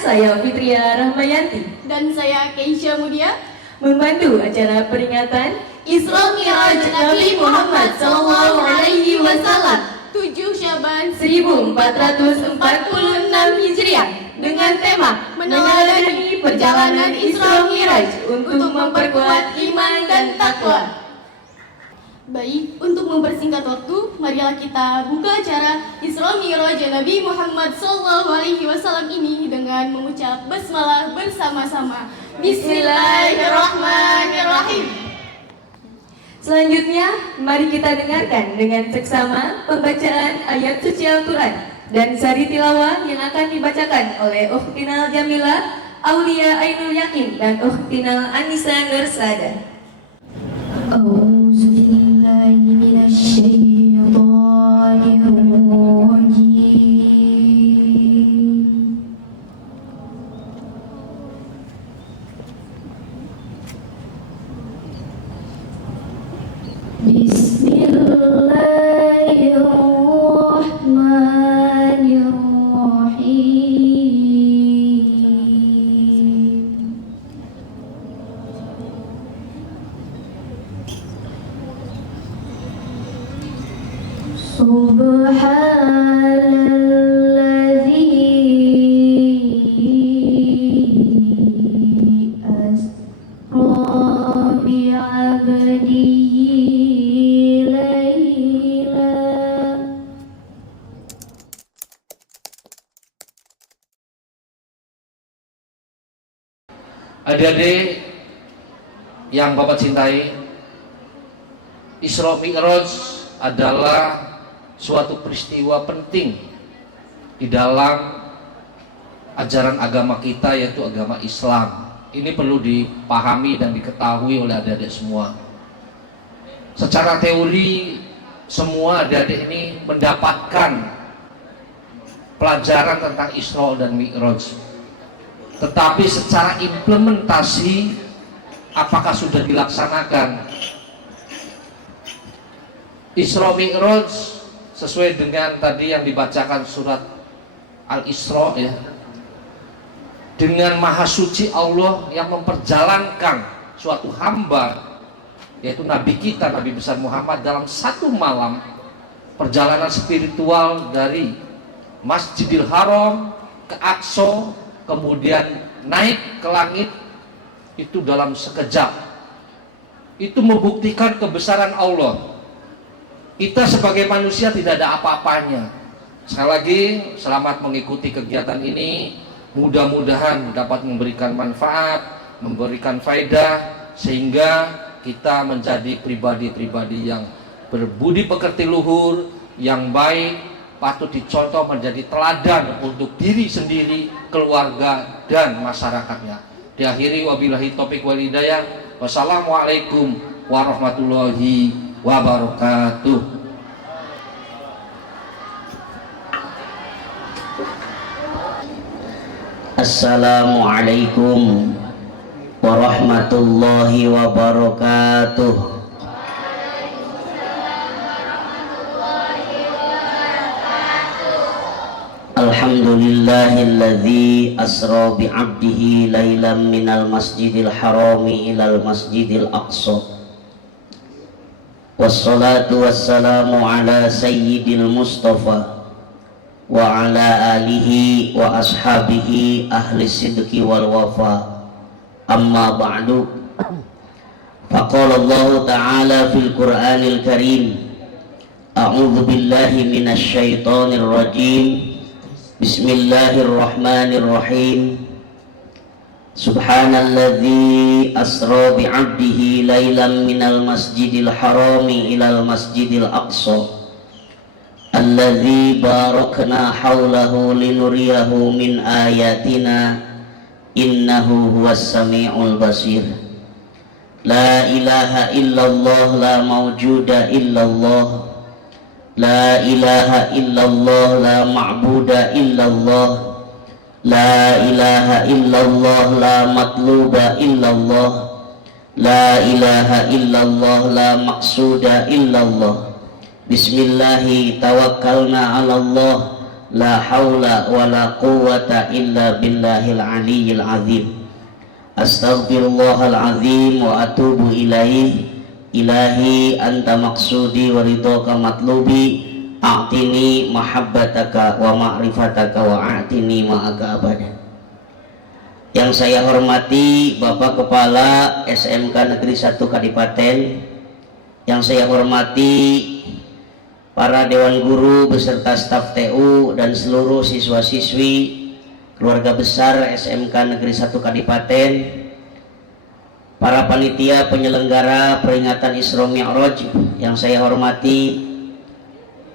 saya Fitria Rahmayanti. Dan saya Keisha Mudia. Membantu acara peringatan Isra Mi'raj Nabi Muhammad SAW 7 Syaban 1446 Hijriah dengan tema meneladani perjalanan Isra Mi'raj untuk memperkuat iman dan takwa. Baik, untuk mempersingkat waktu, marilah kita buka acara Isra Mi'raj Nabi Muhammad SAW ini dengan mengucap basmalah bersama-sama. Bismillahirrahmanirrahim. Selanjutnya, mari kita dengarkan dengan seksama pembacaan ayat suci Al-Quran dan sari tilawah yang akan dibacakan oleh Ukhtinal Jamila, Aulia Ainul Yakin, dan Ukhtinal Anissa Nursada. Adik-adik yang Bapak cintai, Isra Mi'raj adalah suatu peristiwa penting di dalam ajaran agama kita, yaitu agama Islam. Ini perlu dipahami dan diketahui oleh adik-adik semua. Secara teori, semua adik-adik ini mendapatkan pelajaran tentang Isra dan Mi'raj. Tetapi secara implementasi, apakah sudah dilaksanakan? Isra Mi'raj sesuai dengan tadi yang dibacakan surat Al-Isra, ya, dengan Maha Suci Allah yang memperjalankan suatu hamba, yaitu Nabi kita, Nabi besar Muhammad, dalam satu malam perjalanan spiritual dari Masjidil Haram ke Aqsa, kemudian naik ke langit, itu dalam sekejap. Itu membuktikan kebesaran Allah. Kita sebagai manusia tidak ada apa-apanya. Sekali lagi, selamat mengikuti kegiatan ini. Mudah-mudahan dapat memberikan manfaat, memberikan faedah, sehingga kita menjadi pribadi-pribadi yang berbudi pekerti luhur, yang baik, patut dicontoh, menjadi teladan untuk diri sendiri, keluarga, dan masyarakatnya. Diakhiri wabillahi taufiq wal hidayah. Wassalamualaikum warahmatullahi wabarakatuh. Assalamualaikum warahmatullahi wabarakatuh. Alhamdulillahilladzi asra bi'abdihi lailan minal masjidil harami ilal masjidil aqsa. Wassalatu wassalamu ala sayyidil mustafa wa ala alihi wa ashabihi ahli sidqi wal wafa. Amma ba'du. Faqala Allah ta'ala fil Qur'anil Karim, a'udzu billahi minasy syaithanir rajim. Bismillahirrahmanirrahim. Subhanalladzi asra bi'abdihi lailan minal masjidil harami ilal masjidil aqsa alladzi barakna haulahu linuriyahu min ayatina innahu huwas sami'ul basir. La ilaha illallah, la mawjuda illallah, la ilaha illallah, la ma'buda illallah, la ilaha illallah, la matluba illallah, la ilaha illallah, la maqsuda illallah. Bismillahi tawakkalna ala Allah La haula wa la quwwata illa billahil aliyyil azim. Astaghfirullahal azim wa atubu ilaih. Ilahi anta maksudi wa ridhaka matlubi. A'tini mahabbataka wa ma'rifataka wa a'tini ma'aka abadan. Yang saya hormati Bapak Kepala SMK Negeri 1 Kadipaten, yang saya hormati para Dewan Guru beserta staf TU dan seluruh siswa-siswi keluarga besar SMK Negeri 1 Kadipaten, para panitia penyelenggara peringatan Isra Mi'raj yang saya hormati,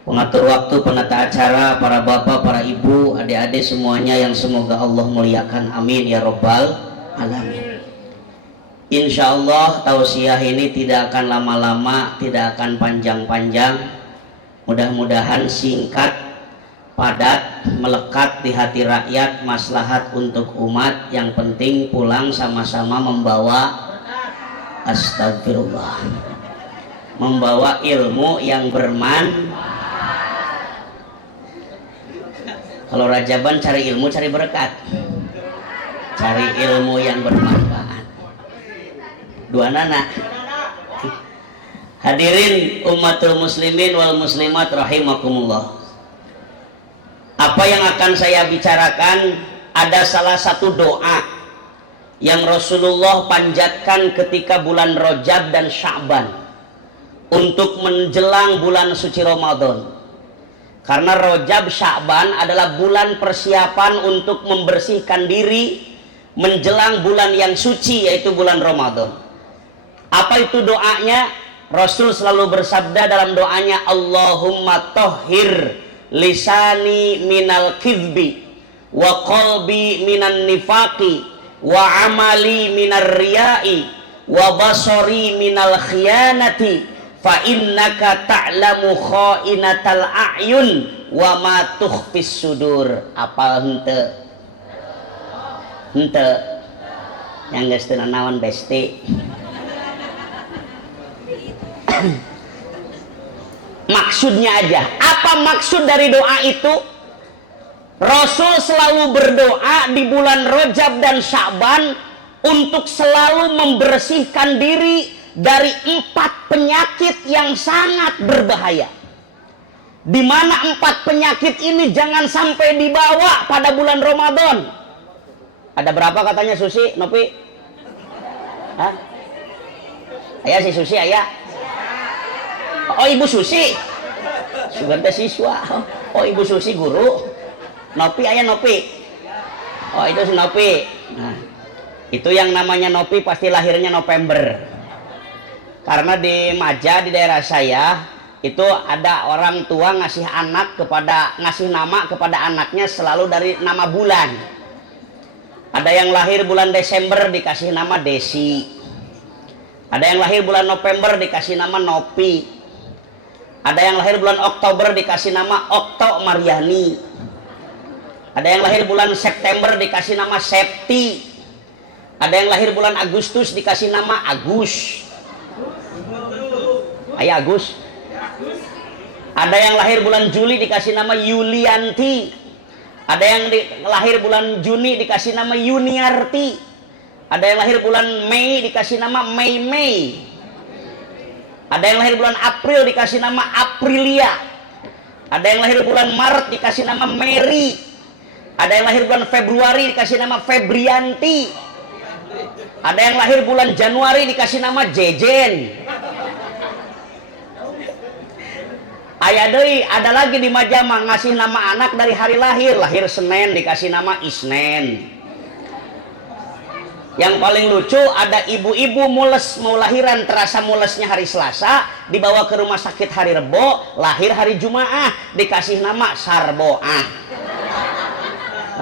pengatur waktu, penata acara, para bapak, para ibu, adik-adik semuanya yang semoga Allah muliakan, amin ya robbal alamin. Insya Allah tausiah ini tidak akan lama-lama, tidak akan panjang-panjang. Mudah-mudahan singkat, padat, melekat di hati rakyat, maslahat untuk umat. Yang penting pulang sama-sama membawa astagfirullah, membawa ilmu yang Kalau Rajaban cari ilmu, cari berkat, cari ilmu yang bermanfaat. Dua nana. Hadirin umatul muslimin wal muslimat rahimakumullah. Apa yang akan saya bicarakan, ada salah satu doa yang Rasulullah panjatkan ketika bulan Rajab dan Sya'ban untuk menjelang bulan suci Ramadan. Karena Rajab Sya'ban adalah bulan persiapan untuk membersihkan diri menjelang bulan yang suci, yaitu bulan Ramadan. Apa itu doanya? Rasul selalu bersabda dalam doanya, Allahumma tahhir lisani minal kidbi wa qalbi minan nifaqi wa amali minar riyai wa basari minal khiyanati fa innaka ta'lamu khainatal a'yun wa ma tukhfis sudur. Apa hente? Hente yang geus teu naon besti. Maksudnya aja. Apa maksud dari doa itu? Rasul selalu berdoa di bulan Rajab dan Sya'ban untuk selalu membersihkan diri dari 4 penyakit yang sangat berbahaya. Di mana 4 penyakit ini jangan sampai dibawa pada bulan Ramadan. Ada berapa katanya Susi, Nopi? Hah? Ayah si Susi, ayah. Oh Ibu Susi, sugan teh siswa. Oh Ibu Susi guru. Nopi, ayah Nopi. Oh itu si Nopi. Nah, itu yang namanya Nopi pasti lahirnya November. Karena di Maja di daerah saya itu ada orang tua ngasih nama kepada anaknya selalu dari nama bulan. Ada yang lahir bulan Desember dikasih nama Desi. Ada yang lahir bulan November dikasih nama Nopi. Ada yang lahir bulan Oktober dikasih nama Okto Mariani. Ada yang lahir bulan September dikasih nama Septi. Ada yang lahir bulan Agustus dikasih nama Agus. Ayah Agus. Ada yang lahir bulan Juli dikasih nama Yulianti. Ada yang lahir bulan Juni dikasih nama Yuniarti. Ada yang lahir bulan Mei dikasih nama Mei. Ada yang lahir bulan April dikasih nama Aprilia. Ada yang lahir bulan Maret dikasih nama Mary. Ada yang lahir bulan Februari dikasih nama Febrianti. Ada yang lahir bulan Januari dikasih nama Jejen. Aya deui, ada lagi di Majama ngasih nama anak dari hari lahir. Lahir Senin dikasih nama Isnen. Yang paling lucu, ada ibu-ibu mules mau lahiran, terasa mulesnya hari Selasa, dibawa ke rumah sakit hari Rebo, lahir hari Jumaah, dikasih nama Sarboah.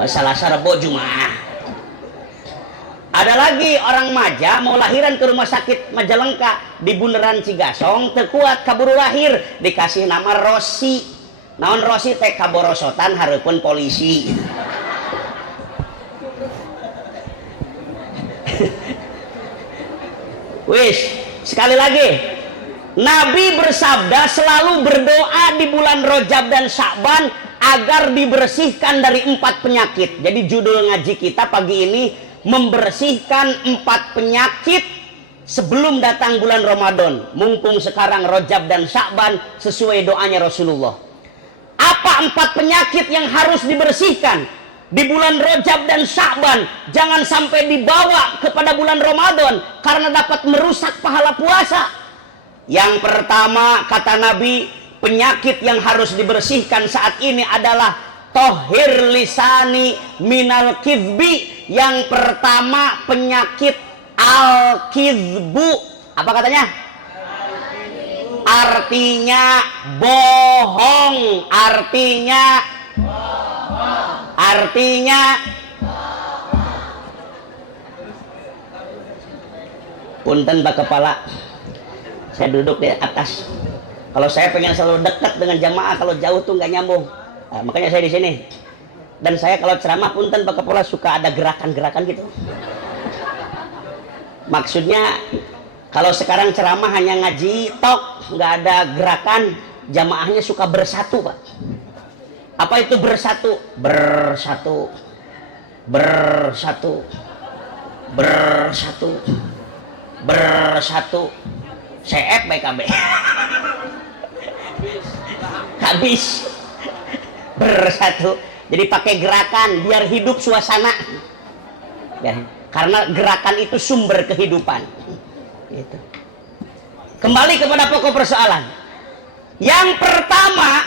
Selasa, Rebo, Jumaah. Ada lagi orang Maja mau lahiran ke rumah sakit Majalengka di Bundaran Cigasong, teu kuat kaburu lahir, dikasih nama Rosi. Naon Rosi teh kaborosotan hareupeun polisi. Wis, sekali lagi, Nabi bersabda selalu berdoa di bulan Rajab dan Sya'ban agar dibersihkan dari 4 penyakit. Jadi judul ngaji kita pagi ini membersihkan 4 penyakit sebelum datang bulan Ramadan. Mumpung sekarang Rajab dan Sya'ban sesuai doanya Rasulullah. Apa 4 penyakit yang harus dibersihkan di bulan Rajab dan Sya'ban? Jangan sampai dibawa kepada bulan Ramadan karena dapat merusak pahala puasa. Yang pertama kata Nabi, penyakit yang harus dibersihkan saat ini adalah tohir lisani minal kizbi. Yang pertama penyakit al-kizbu. Apa katanya? Artinya bohong. Artinya punten Pak Kepala, saya duduk di atas. Kalau saya pengen selalu dekat dengan jamaah, kalau jauh tuh nggak nyambung. Nah, makanya saya di sini. Dan saya kalau ceramah punten Pak Kepala suka ada gerakan-gerakan gitu. Maksudnya kalau sekarang ceramah hanya ngaji tok, nggak ada gerakan, jamaahnya suka bersatu Pak. Apa itu bersatu? Bersatu, bersatu, bersatu, bersatu. CF BKB. Habis bersatu. Jadi pakai gerakan biar hidup suasana. Karena gerakan itu sumber kehidupan. Gitu. Kembali kepada pokok persoalan. Yang pertama,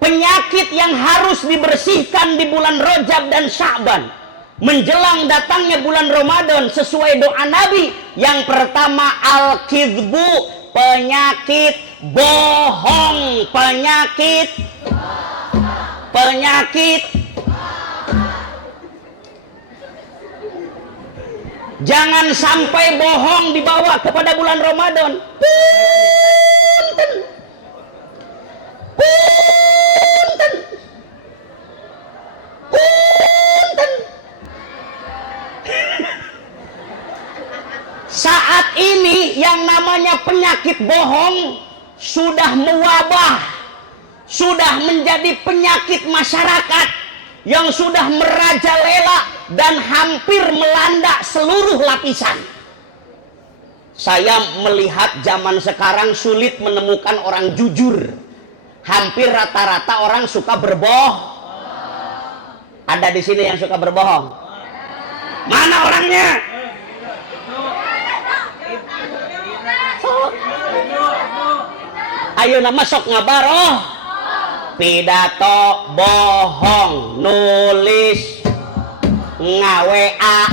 penyakit yang harus dibersihkan di bulan Rajab dan Sya'ban menjelang datangnya bulan Ramadan sesuai doa Nabi. Yang pertama al-kizbu, penyakit bohong. Penyakit jangan sampai bohong dibawa kepada bulan Ramadan. Punten. Saat ini yang namanya penyakit bohong sudah mewabah, sudah menjadi penyakit masyarakat yang sudah merajalela dan hampir melanda seluruh lapisan. Saya melihat zaman sekarang sulit menemukan orang jujur. Hampir rata-rata orang suka berbohong. Ada di sini yang suka berbohong? Mana orangnya? Ayo nama sok ngabaroh. Pidato bohong, nulis ngawea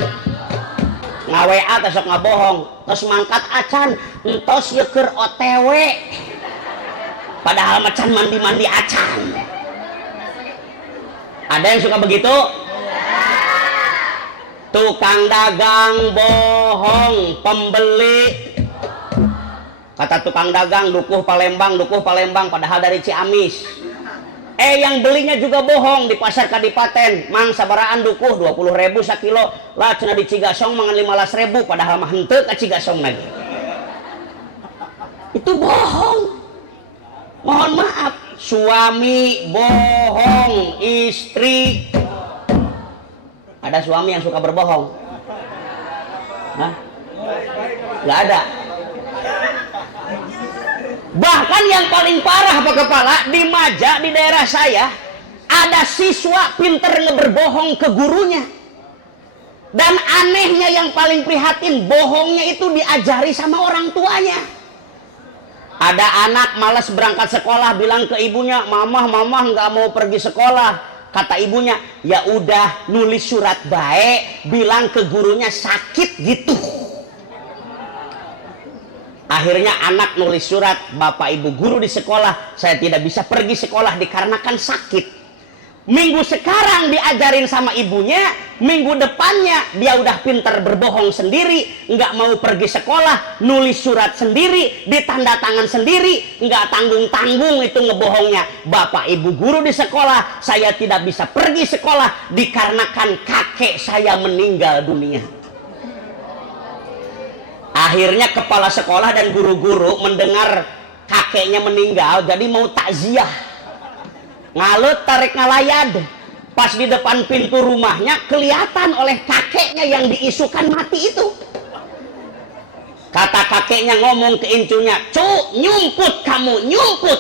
teh sok ngabohong, terus mangkat acan entos ye keur OTW. Padahal macan mandi-mandi acan. Ada yang suka begitu? Tukang dagang bohong, pembeli. Kata tukang dagang dukuh Palembang, padahal dari Ciamis. Yang belinya juga bohong di pasar Kadipaten. Mang sabaraan dukuh 20.000 sakilo. Lah cenah di Cigasong mangan 15.000 padahal mah henteu ka Cigasong lagi. Itu bohong. Mohon maaf, suami bohong, istri. Ada suami yang suka berbohong? Hah? Nggak ada. Bahkan yang paling parah Pak Kepala, di Maja di daerah saya ada siswa pinter ngeberbohong ke gurunya. Dan anehnya yang paling prihatin, bohongnya itu diajari sama orang tuanya. Ada anak malas berangkat sekolah, bilang ke ibunya, "Mamah nggak mau pergi sekolah." Kata ibunya, "Ya udah nulis surat baik, bilang ke gurunya sakit gitu." Akhirnya anak nulis surat, "Bapak ibu guru di sekolah, saya tidak bisa pergi sekolah dikarenakan sakit." Minggu sekarang diajarin sama ibunya, minggu depannya dia udah pinter berbohong sendiri, nggak mau pergi sekolah, nulis surat sendiri, ditanda tangan sendiri, nggak tanggung-tanggung itu ngebohongnya. "Bapak ibu guru di sekolah, saya tidak bisa pergi sekolah dikarenakan kakek saya meninggal dunia." Akhirnya kepala sekolah dan guru-guru mendengar kakeknya meninggal, jadi mau takziah. ngalut tarik ngalayad. Pas di depan pintu rumahnya kelihatan oleh kakeknya yang diisukan mati itu. Kata kakeknya ngomong ke incunya, "Cu, nyumput kamu, nyumput."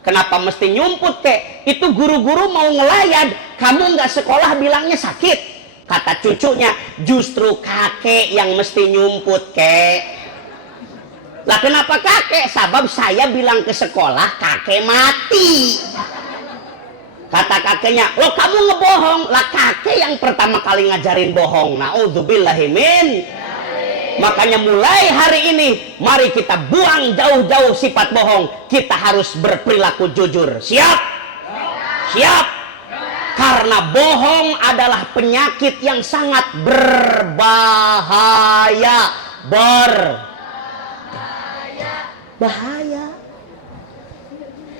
"Kenapa mesti nyumput, Kek? Itu guru-guru mau ngelayad, kamu nggak sekolah bilangnya sakit." Kata cucunya, "Justru kakek yang mesti nyumput, Kek." "Lah kenapa kakek?" "Sabab saya bilang ke sekolah kakek mati." Kata kakeknya, "Loh kamu ngebohong." "Lah kakek yang pertama kali ngajarin bohong." Na'udzubillahimin. Makanya mulai hari ini mari kita buang jauh-jauh sifat bohong. Kita harus berperilaku jujur. Siap? Siap? Karena bohong adalah penyakit yang sangat berbahaya. Bahaya.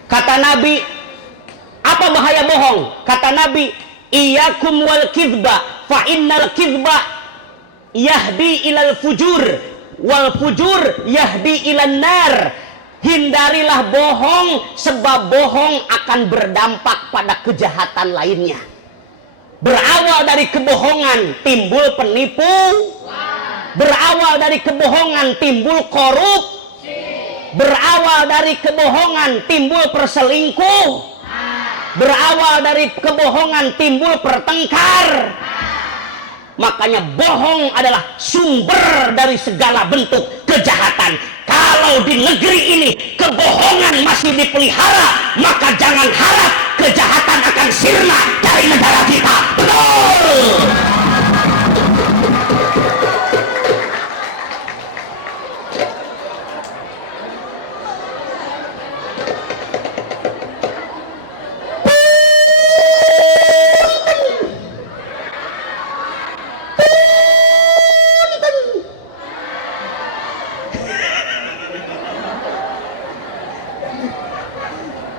Kata Nabi, apa bahaya bohong? Kata Nabi, "Iyyakum wal kidba fa innal kidba yahdi ilal fujur wal fujur yahdi ilan nar." Hindarilah bohong, sebab bohong akan berdampak pada kejahatan lainnya. Berawal dari kebohongan timbul penipu. Berawal dari kebohongan timbul korup. Berawal dari kebohongan timbul perselingkuh. Berawal dari kebohongan timbul pertengkar. Makanya bohong adalah sumber dari segala bentuk kejahatan. Kalau di negeri ini kebohongan masih dipelihara, maka jangan harap kejahatan akan sirna dari negara kita. Betul.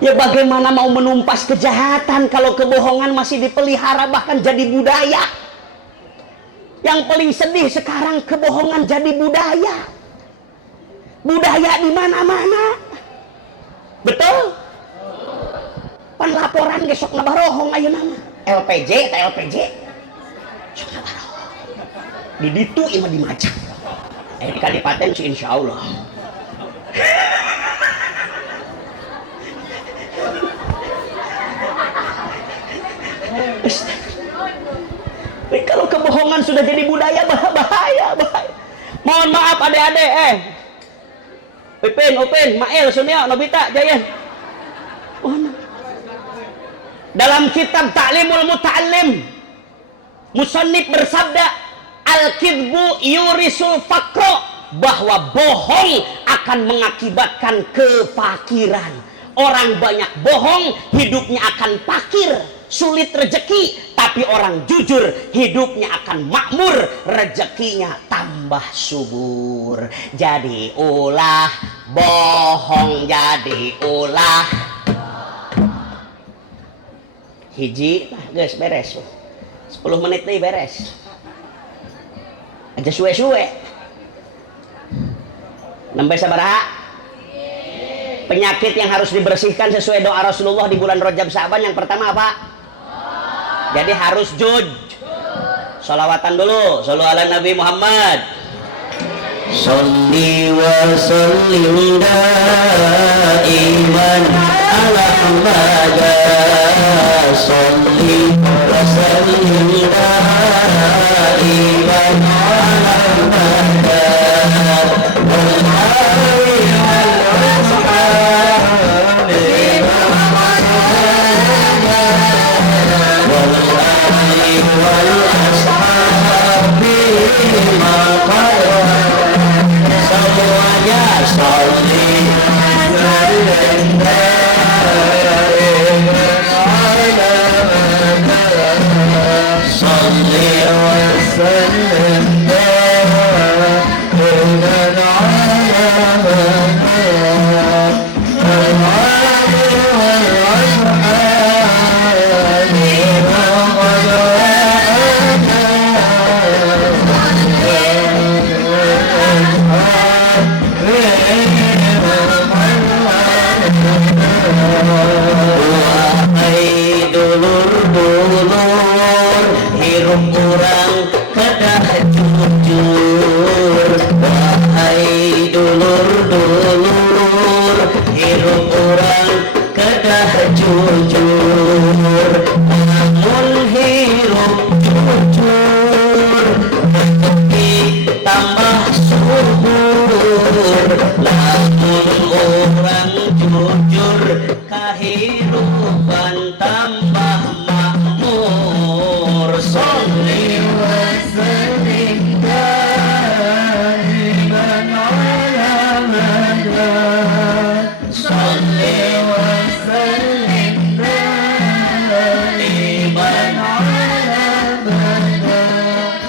Ya bagaimana mau menumpas kejahatan kalau kebohongan masih dipelihara bahkan jadi budaya. Yang paling sedih sekarang kebohongan jadi budaya. Budaya di mana-mana. Betul? Pan laporan besok nabarohong ayo nama. LPJ, LPJ. Sok nabarohong. Di ditu ima di Majak. Di Kadipaten sih insyaallah. Kalau kebohongan sudah jadi budaya bahaya. Mohon maaf adik-adik Upin, Mael, Sunio, Nobita, Jayan. Dalam kitab Ta'limul Muta'allim, musannif bersabda, "Al-kidbu yurisul faqra", bahwa bohong akan mengakibatkan kefakiran. Orang banyak bohong, hidupnya akan fakir, sulit rezeki. Tapi orang jujur, hidupnya akan makmur, rezekinya tambah subur. Jadi ulah bohong, jadi ulah. Hiji, guys beres. 10 menit nih beres. Aja suwe-suwe. Nambah sabaraha? Penyakit yang harus dibersihkan sesuai doa Rasulullah di bulan Rajab Sa'ban yang pertama apa? Jadi harus Sholawatan dulu. Shollu ala Nabi Muhammad. Sholli wa sallim daiman ala Muhammad. Sholli wa sallim daiman ala Muhammad. hirup orang kedah jujur, wahai dulur-dulur, hirup orang kedah jujur, namun hirup jujur rezeki tambah subur, namun orang jujur kehidupan tambah makmur. Sholli wa sallim daiman ala madad, sholli wa sallim daiman ala madad,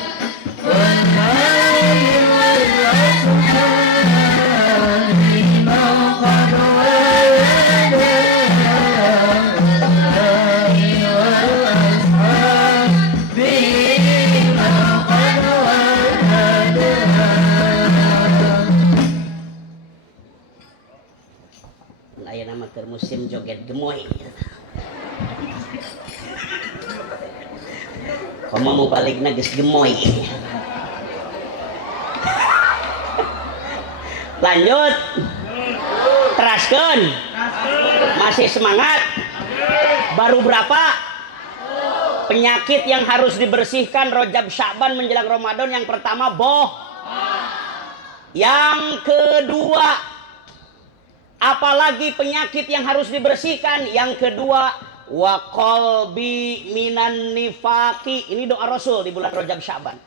wal ali wal ashabi man qad walada, aya nama keur musim joget gemoy. Kamu mau balikna geus gemoy. Lanjut. Teraskeun. Masih semangat? Baru berapa? Penyakit yang harus dibersihkan Rajab Sya'ban menjelang Ramadan. Yang pertama Yang kedua, apalagi penyakit yang harus dibersihkan? Yang kedua, wa qalbi minan nifaqi. Ini doa Rasul di bulan Rajab Sya'ban.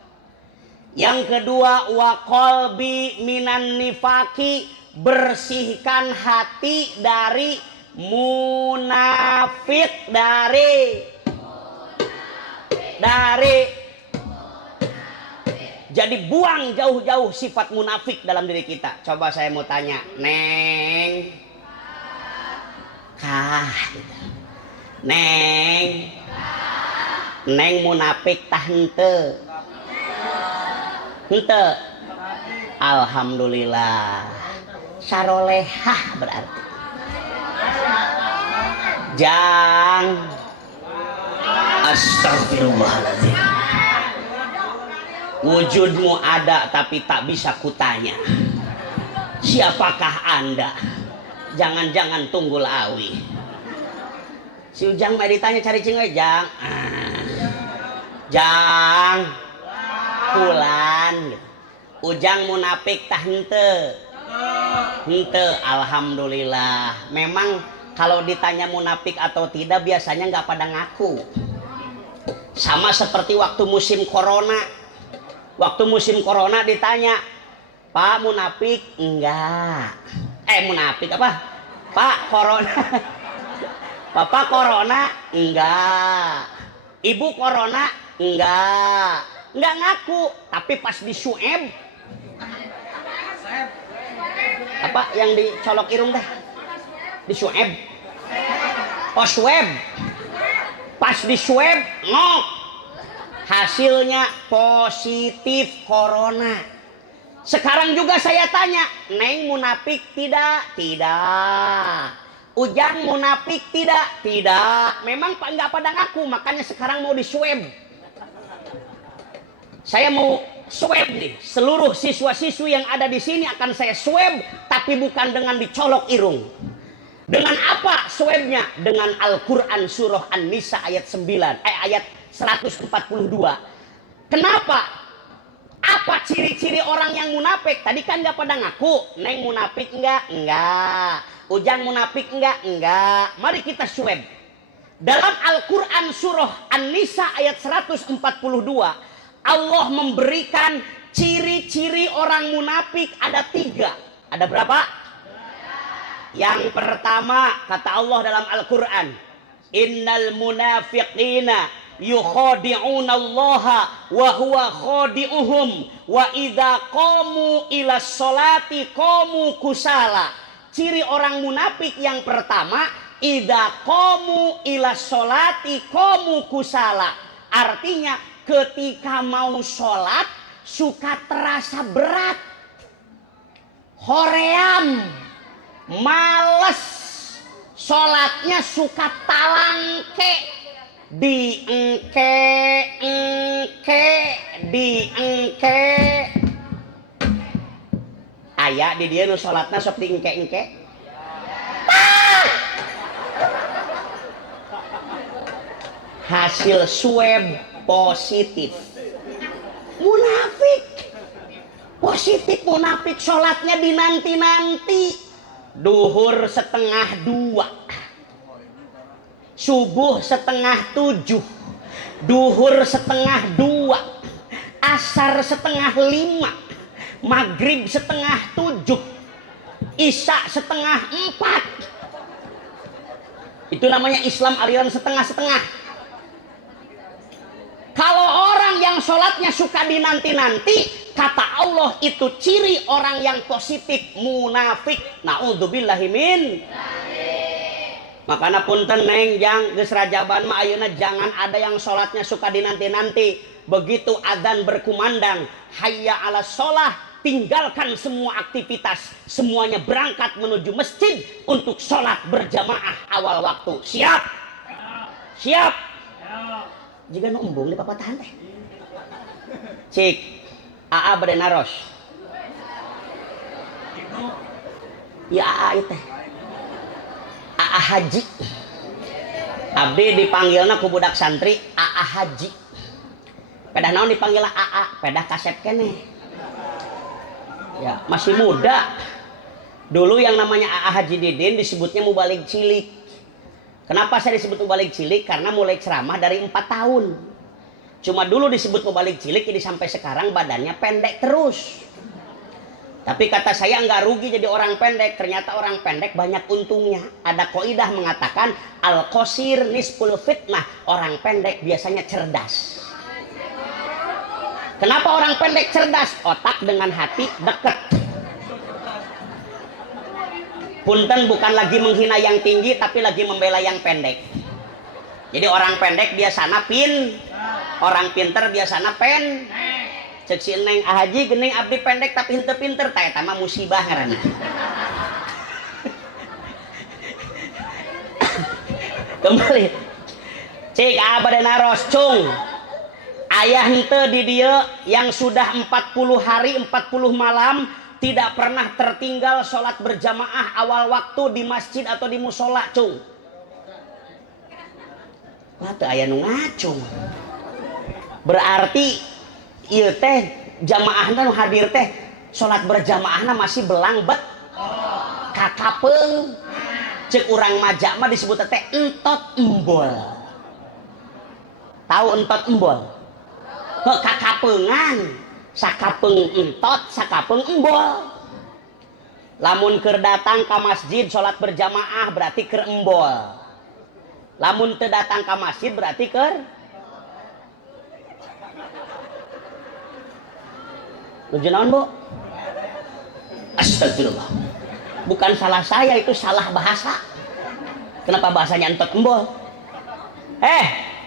Yang kedua, wa qalbi minan nifaqi, bersihkan hati dari munafik, dari jadi buang jauh-jauh sifat munafik dalam diri kita. Coba saya mau tanya, Neng munafik tah henteu? Henteu. Alhamdulillah. Sarolehah berarti. Jang. Astagfirullahaladzim. Wujudmu ada tapi tak bisa kutanya. Siapakah Anda? Jangan-jangan Tunggul Awi. Si Ujang mah ditanya cari cing we, Jang. Jang. Pulan. Ujang munafik tah henteu? Henteu, alhamdulillah. Memang kalau ditanya munafik atau tidak biasanya nggak pada ngaku. Sama seperti waktu musim corona. Waktu musim corona ditanya, Pak munafik? Enggak. Munafik apa? Pak corona. Bapak corona? Enggak. Ibu corona? Enggak. Enggak ngaku. Tapi pas di swab, apa yang dicolok irung teh? Di swab. Oh swab. Pas di swab, ngok. Hasilnya positif corona. Sekarang juga saya tanya, Neng munafik tidak? Tidak. Ujang munafik tidak? Tidak. Memang nggak pada ngaku, makanya sekarang mau di swab. Saya mau swab nih, seluruh siswa-siswi yang ada di sini akan saya swab, tapi bukan dengan dicolok irung. Dengan apa swabnya? Dengan Al-Quran surah An-Nisa ayat 142. Kenapa? Apa ciri-ciri orang yang munafik? Tadi kan nggak pada ngaku. Neng munafik enggak? Enggak. Ujang munafik enggak? Enggak. Mari kita swab. Dalam Al-Quran surah An-Nisa ayat 142, Allah memberikan ciri-ciri orang munafik ada 3. Ada berapa? Yang pertama kata Allah dalam Al-Quran, innal munafiqina yukhadi'una Allaha wa huwa khadi'uhum wa idza qamu ila sholati qamu kusala. Ciri orang munafik yang pertama, idza qamu ila sholati qamu kusala. Artinya ketika mau sholat suka terasa berat, hoream, males, sholatnya suka talangke, diengke diengke aya di dieu nu salatna sok diengke-engke hasil swab positif munafik positif munafik sholatnya dinanti-nanti duhur 1:30 subuh 1:30 duhur 1:30 asar 4:30 maghrib 3:30 isya 3:30 itu namanya Islam aliran setengah-setengah. Kalau orang yang sholatnya suka dinanti-nanti, kata Allah itu ciri orang yang positif munafik. Naudzubillahi min. Makanya punten neng jang geus rajaban mah ayeuna jangan ada yang sholatnya suka dinanti-nanti. Begitu adzan berkumandang, hayya 'alas sholah, tinggalkan semua aktivitas, semuanya berangkat menuju masjid untuk sholat berjamaah awal waktu. Siap? Siap? Jika nu embung di papatahan teh cik AA bade naros ya AA teh AA haji abdi dipanggilna ku budak santri AA haji pedah naon dipanggil AA pedah kasep kene ya masih muda dulu yang namanya AA Haji Didin disebutnya mubalik cilik. Kenapa saya disebut mubalik cilik? Karena mulai ceramah dari 4 tahun. Cuma dulu disebut mubalik cilik, jadi sampai sekarang badannya pendek terus. Tapi kata saya nggak rugi jadi orang pendek. Ternyata orang pendek banyak untungnya. Ada kaidah mengatakan al-qasir nisful fitnah. Orang pendek biasanya cerdas. Kenapa orang pendek cerdas? Otak dengan hati dekat. Punten bukan lagi menghina yang tinggi tapi lagi membela yang pendek. Jadi orang pendek biasana orang pinter biasana pen. Cek si Neng Haji geuning abdi pendek tapi henteu pinter tah eta mah musibah ngaranna. Kembali. Cik abade naros cung. Aya henteu di dieu yang sudah 40 hari 40 malam tidak pernah tertinggal sholat berjamaah awal waktu di masjid atau di musola cung. Wah teu aya nu ngacung. Berarti ieu teh jamaahna nu hadir teh sholat berjamaahna masih belang bet kakapeung. Cek urang majak mah disebut teh entot embol. Tahu entot embol? Heuh kakapeungan. Sakapeung entot, sakapeung embol. Lamun keur datang ke masjid sholat berjamaah berarti keur embol. Lamun teu datang ke masjid berarti keur nuju naon, Bu? Astagfirullah. Bukan salah saya, itu salah bahasa. Kenapa bahasanya entot embol?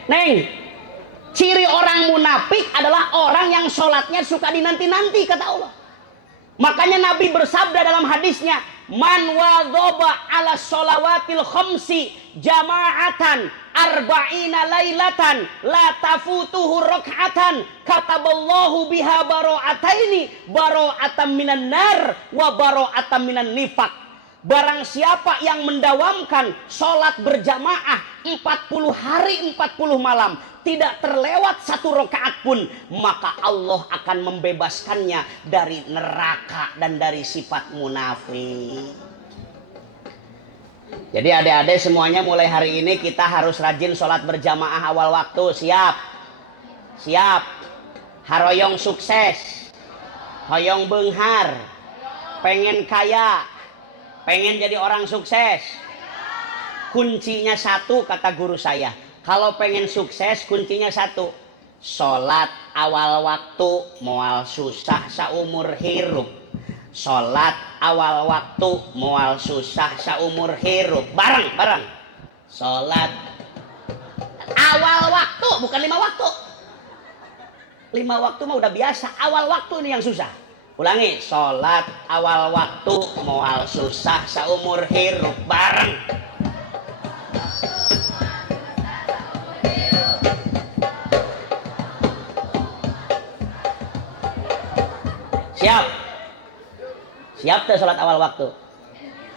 Neng, ciri orang munafik adalah orang yang sholatnya suka dinanti-nanti kata Allah. Makanya Nabi bersabda dalam hadisnya, man wadhoba ala sholawatil khamsi jama'atan arba'ina lailatan la tafutuhu rak'atan kataballahu biha bara'ataini bara'atan minan nar wa bara'atan minan nifaq. Barang siapa yang mendawamkan sholat berjamaah 40 hari 40 malam tidak terlewat 1 rakaat pun, maka Allah akan membebaskannya dari neraka dan dari sifat munafik. Jadi adik-adik semuanya mulai hari ini kita harus rajin sholat berjamaah awal waktu. Siap? Siap. Haroyong sukses, hoyong beunghar, pengen kaya, pengen jadi orang sukses. Kuncinya satu kata guru saya. Kalau pengen sukses kuncinya satu. Sholat awal waktu moal susah saumur hirup. Sholat awal waktu moal susah saumur hirup. Bareng. Sholat awal waktu, bukan 5 waktu. 5 waktu mah udah biasa. Awal waktu ini yang susah. Ulangi, sholat awal waktu moal susah saumur hirup. Bareng. Siap? Siap tuh sholat awal waktu?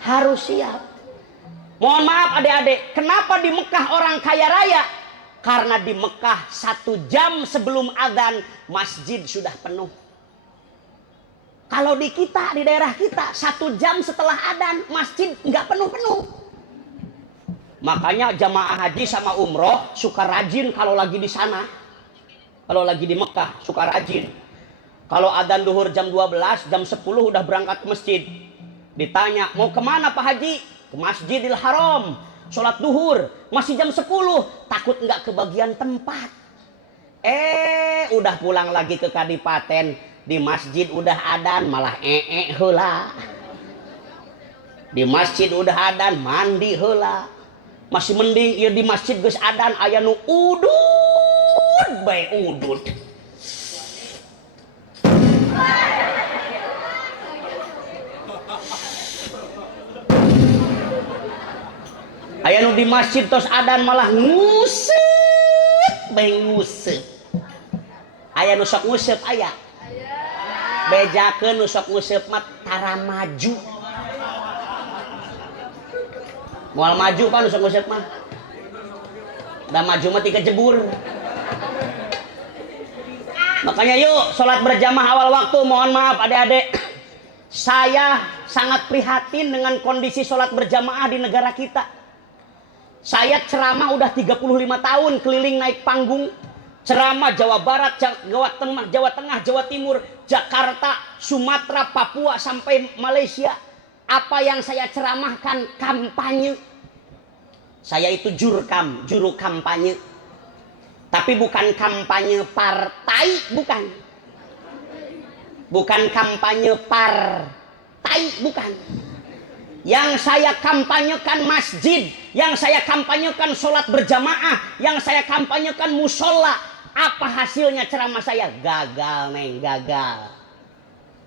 Harus siap. Mohon maaf adik-adik, kenapa di Mekah orang kaya raya? Karena di Mekah 1 jam sebelum adzan masjid sudah penuh. Kalau di kita, di daerah kita 1 jam setelah adzan masjid nggak penuh-penuh. Makanya jamaah haji sama umroh suka rajin kalau lagi di sana. Kalau lagi di Mekah suka rajin. Kalau adzan duhur jam 12, jam 10 udah berangkat ke masjid. Ditanya, mau kemana Pak Haji? Ke Masjidil Haram. Sholat duhur, masih jam 10. Takut nggak kebagian tempat. Udah pulang lagi ke Kadipaten. Di masjid udah adzan, malah heula. Di masjid udah adzan, mandi heula. Masih mending ya di masjid geus adzan aya nu udud bae udud. Aya nu di masjid tos adzan malah nguseup bae nguseup. Aya nu sok nguseup aya. Bejakeun nu sok nguseup mah tara maju. Moal maju pan nu sok nguseup mah. Da maju mah ti kejebur. Makanya yuk sholat berjamaah awal waktu. Mohon maaf adik-adik, saya sangat prihatin dengan kondisi sholat berjamaah di negara kita. Saya ceramah udah 35 tahun keliling naik panggung. Ceramah Jawa Barat, Jawa Tengah, Jawa Timur, Jakarta, Sumatera, Papua sampai Malaysia. Apa yang saya ceramahkan kampanye. Saya itu juru kampanye. Tapi bukan kampanye partai, bukan. Bukan kampanye partai, bukan. Yang saya kampanyekan masjid, yang saya kampanyekan sholat berjamaah, yang saya kampanyekan musola. Apa hasilnya ceramah saya? Gagal, neng, gagal.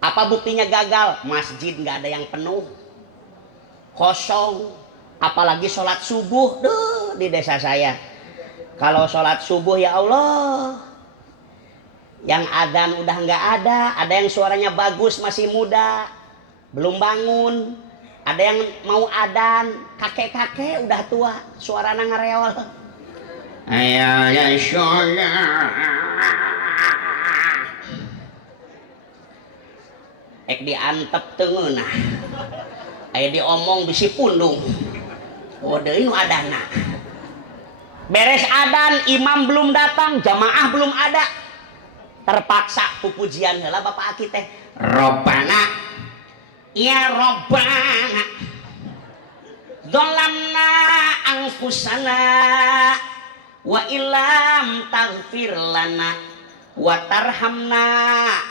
Apa buktinya gagal? Masjid nggak ada yang penuh, kosong. Apalagi sholat subuh, di desa saya. Kalau sholat subuh ya Allah, yang adzan udah nggak ada yang suaranya bagus masih muda, belum bangun. Ada yang mau adzan, kakek-kakek udah tua, suaranya ngareol. Ayah ek diantep tengeunah. Aya diomong bisi pundung. Oh deui nu adana. Beres adzan, imam belum datang, jamaah belum ada. Terpaksa pupujian heula bapak aki teh. Robbana, ya Robbana, dzalamna anfusana wa illam taghfir lana wa tarhamna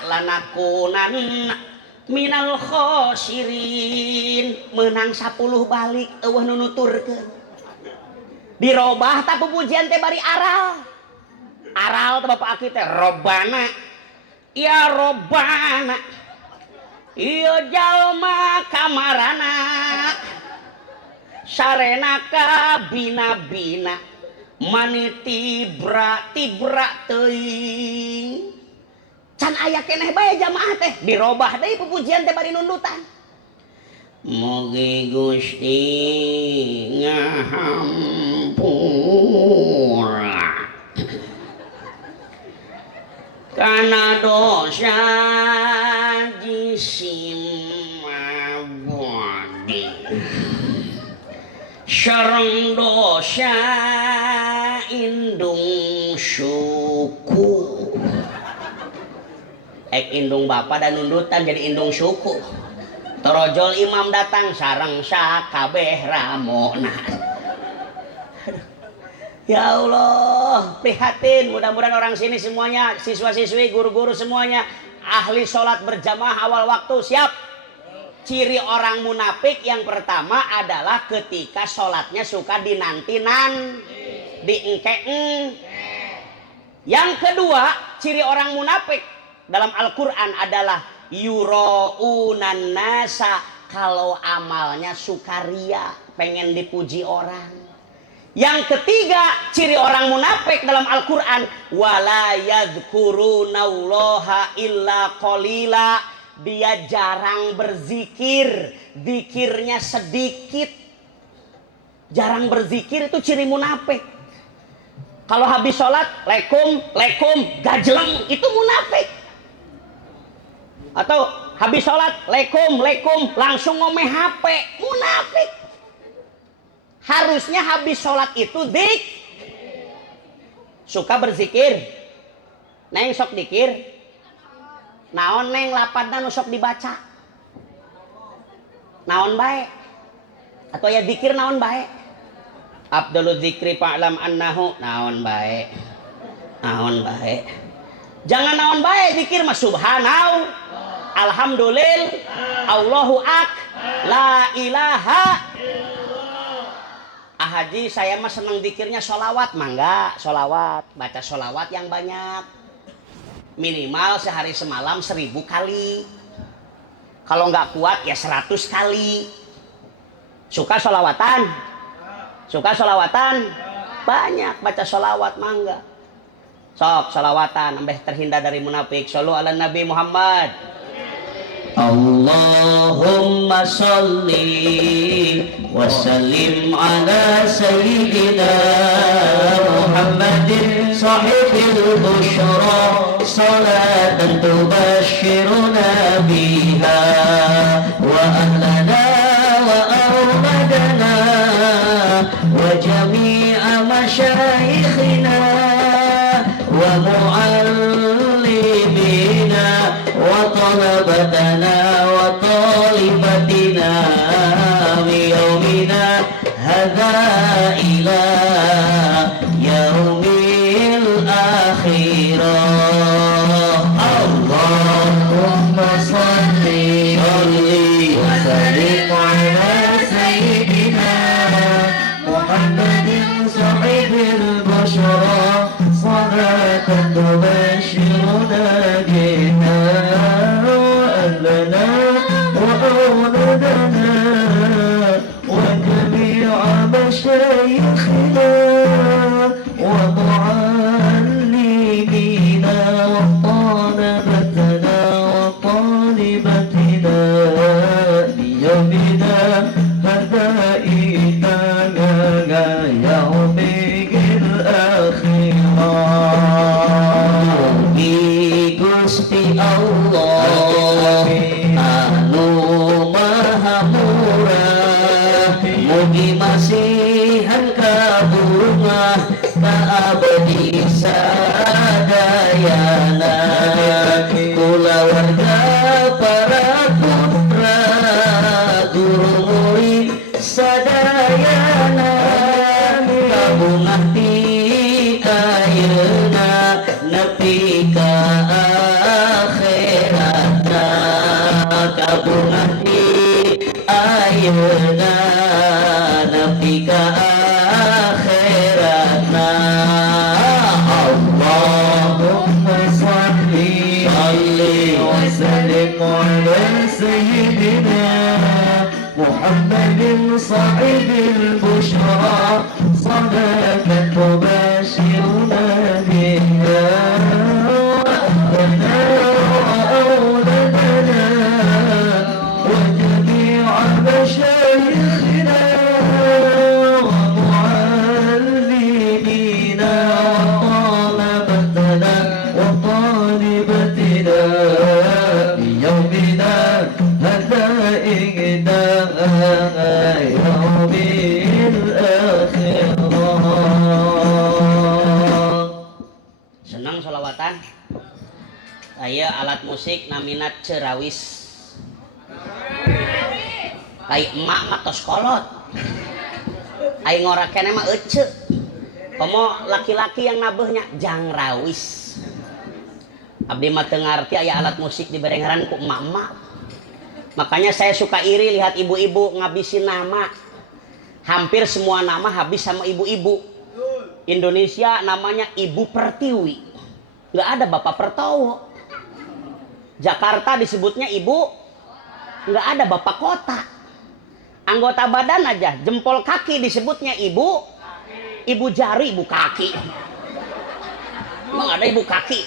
lanakunanna minal khosirin. Menang 10 balik eueuh nu nuturkeun. Dirobah tak pupujian teh bari aral teh bapak aki teh. Robbana, ya Robbana, ieu jalma kamarana sarenaka bina-bina maniti tibra teuing. Can aya keneh bae jamaah teh dirobah deui pupujian teh bari nundutan. Mugi Gusti ngahampura kana dosa jisim abadi sareng dosa indung suku. Indung bapa dan nundutan jadi indung suku. Torojol imam datang sareng sakabeh ramona. Ya Allah, prihatin. Mudah-mudahan orang sini semuanya, siswa-siswi, guru-guru semuanya ahli sholat berjamaah awal waktu. Siap? Ciri orang munafik yang pertama adalah ketika sholatnya suka dinanti-nan, diengke-eng. Yang kedua, ciri orang munafik dalam Al-Quran adalah yuraunan nasa, kalau amalnya sukaria, pengen dipuji orang. Yang ketiga, ciri orang munafik dalam Al-Quran, wala yadhkurunallaha illa qalila, dia jarang berzikir, zikirnya sedikit. Jarang berzikir itu ciri munafik. Kalau habis sholat, lekum, gajleng, itu munafik. Atau habis sholat, lekum, langsung ngomeh HP, munafik. Harusnya habis sholat itu suka berzikir. Neng sok dikir. Naon neng lapadna nu sok dibaca. Naon bae. Atau ya zikir naon bae. Abdul zikri fa'lam annahu naon bae. Naon bae. Jangan naon bae zikir mah subhanallah. Alhamdulillah. Allahu ak. La ilaha. Haji saya mah seneng zikirnya sholawat, mangga sholawat, baca sholawat yang banyak, minimal sehari semalam 1000 kali, kalau nggak kuat ya 100 kali. Suka sholawatan? Banyak baca sholawat, mangga sok sholawatan, ambeh terhindar dari munafik. Shollu ala Nabi Muhammad. Allahumma sholli wa sallim ala sayyidina Muhammadin sahibil busyra salatan tubashshiruna biha wa ahlana wa awladana wa jami'a masyayikhina wa muallimina wa talabatana wa talibatina biyaumina hadha ila yaumil akhirah. Allahumma salli wa sallim ala sayyidina Muhammadin sahibil busyra salatan tubashshiruna biha لنا وأولادنا وجميع مشايخنا ومعلمينا وطلبتنا وطالبتنا بيومنا هذا إيتانا يوم الآخرة. Gusti Allah anu maha murah, mugi masihan kabungah ka abdi sadayana, kula warga para putra guru murid sadayana, kabungah ti ayeuna nepi ka akhiratna, kabungah di ayeuna nepi ka akhiratna. Allahumma salli wa sallim ala sayyidina Muhammadin sahibil busyra salatan tubashshiruna biha مشايخنا ومعلمينا وطلبتنا وطالبتنا بيومنا هذا إغدا يوم الآخرة. Senang sholawatan? Aya alat musik naminat cerawis. Ai emak mah tos kolot. Ai ngorakene mah ece. Komo laki-laki yang nabehnya jang rawis. Abdi mah teu ngarti aya alat musik diberengaran ku emak-emak. Makanya saya suka iri lihat ibu-ibu ngabisin nama. Hampir semua nama habis sama ibu-ibu. Indonesia namanya Ibu Pertiwi. Nggak ada Bapak Pertowo. Jakarta disebutnya Ibu. Nggak ada Bapak Kota. Anggota badan aja, jempol kaki disebutnya ibu, ibu jari, ibu kaki. Emang ada ibu kaki?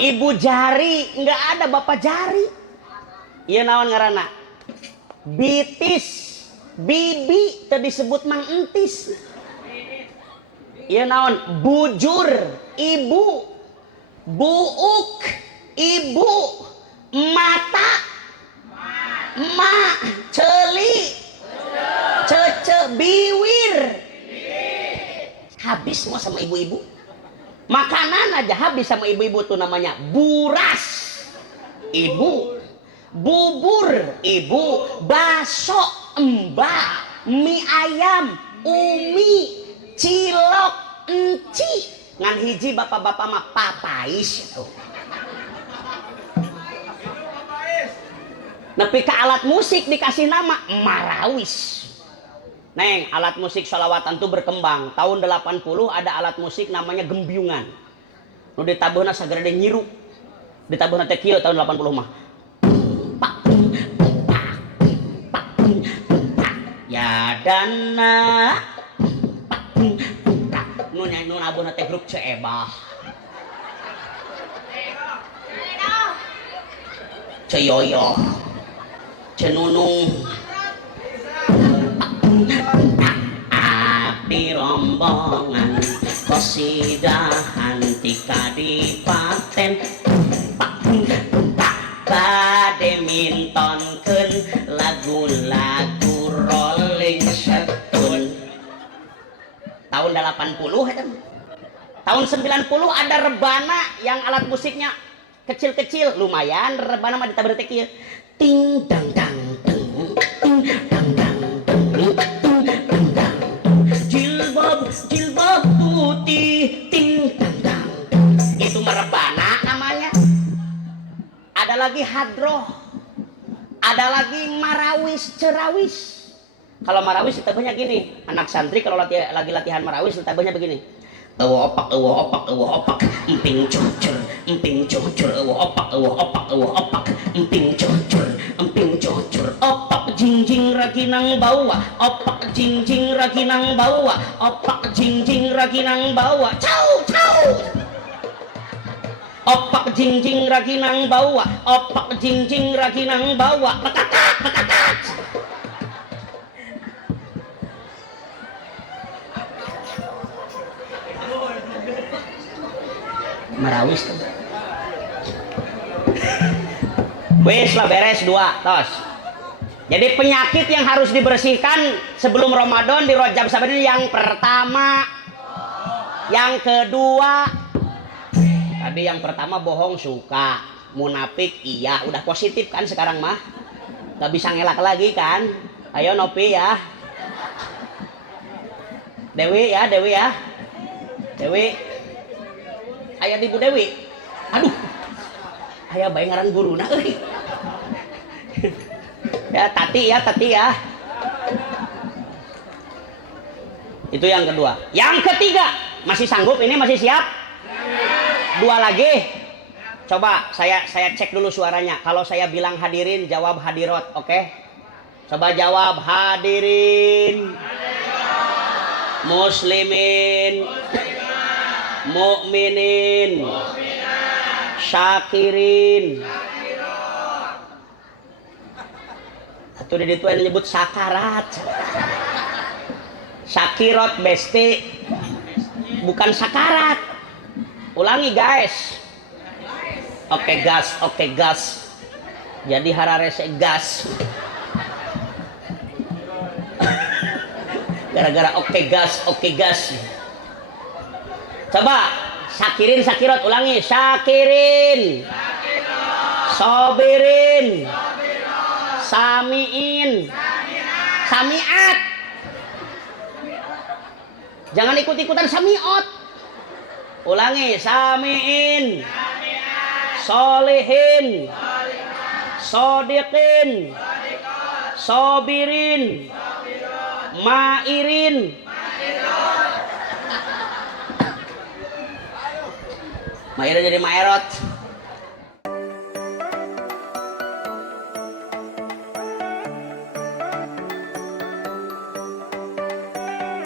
Ibu jari, nggak ada bapak jari. Ieu naon ngaranna? Bitis. Bibi teu disebut Mang Entis. Ieu naon? Bujur, ibu. Buuk, ibu. Mata, ma. Celi, cece. Biwir, habis semua sama ibu-ibu. Makanan aja habis sama ibu-ibu tuh namanya buras, ibu. Bubur, ibu. Baso, mbak. Mie ayam, umi. Cilok, enci. Ngan hiji bapak-bapak mah papais tuh. Nepi ke alat musik dikasih nama marawis. Neng, alat musik sholawatan tuh berkembang. Tahun 80 ada alat musik namanya gembyungan. Nu ditabuhna sagede nyiru. Ditabuhna teh kieu tahun 80 mah. Ya dana. Nu nabuhna teh grup Ceebah. Ceyoyo. Cenunung. Abdi rombongan kosidahan ti kadipaten bade mintonkeun lagu-lagu Rolling Stone. Tahun 80 eta. Tahun 90 ada rebana yang alat musiknya kecil-kecil, lumayan rebana mah ditabrak teh kieu. Ting dang dang deng, ting dang dang deng, ting dang dang. Jilbab putih, ting dang dang. Itu mah rebana namanya. Ada lagi hadroh. Ada lagi marawis, cerawis. Kalau marawis ditabahnya gini, anak santri kalau lagi latihan marawis ditabahnya begini. Opak, emping cucur, opak, emping cucur, opak jingjing raginang bawa, opak jingjing raginang bawa, opak jingjing raginang bawa, cau. Opak jingjing raginang bawa, opak jingjing raginang bawa, pekatak. Marawis tuh. Wis lah beres 2 tos. Jadi penyakit yang harus dibersihkan sebelum Ramadan di Rajab Saban ini yang pertama, yang kedua. Tadi yang pertama bohong suka, munafik iya, udah positif kan sekarang mah. Gak bisa ngelak lagi kan. Ayo Nopi ya. Dewi ya. Ayah Ibu Dewi. Aduh. Ayah bae ngaran guruna euy. Ya Tati ya. Itu yang kedua. Yang ketiga, masih sanggup ini, masih siap? 2 lagi. Coba saya cek dulu suaranya. Kalau saya bilang hadirin, jawab hadirot, oke? Coba jawab hadirin. Muslimin. Mukminin, syakirin. Atau di itu yang disebut sakarat. Syakirot besti, bukan sakarat. Ulangi guys. Oke gas. Jadi hararese gas. Gara-gara oke gas. Coba syakirin syakirot, ulangi. Syakirin, sobirin, samiin, samiat. Jangan ikut-ikutan samiot. Ulangi. Samiin, solihin, sodiqin, sobirin, mairin. Mairot jadi mairot.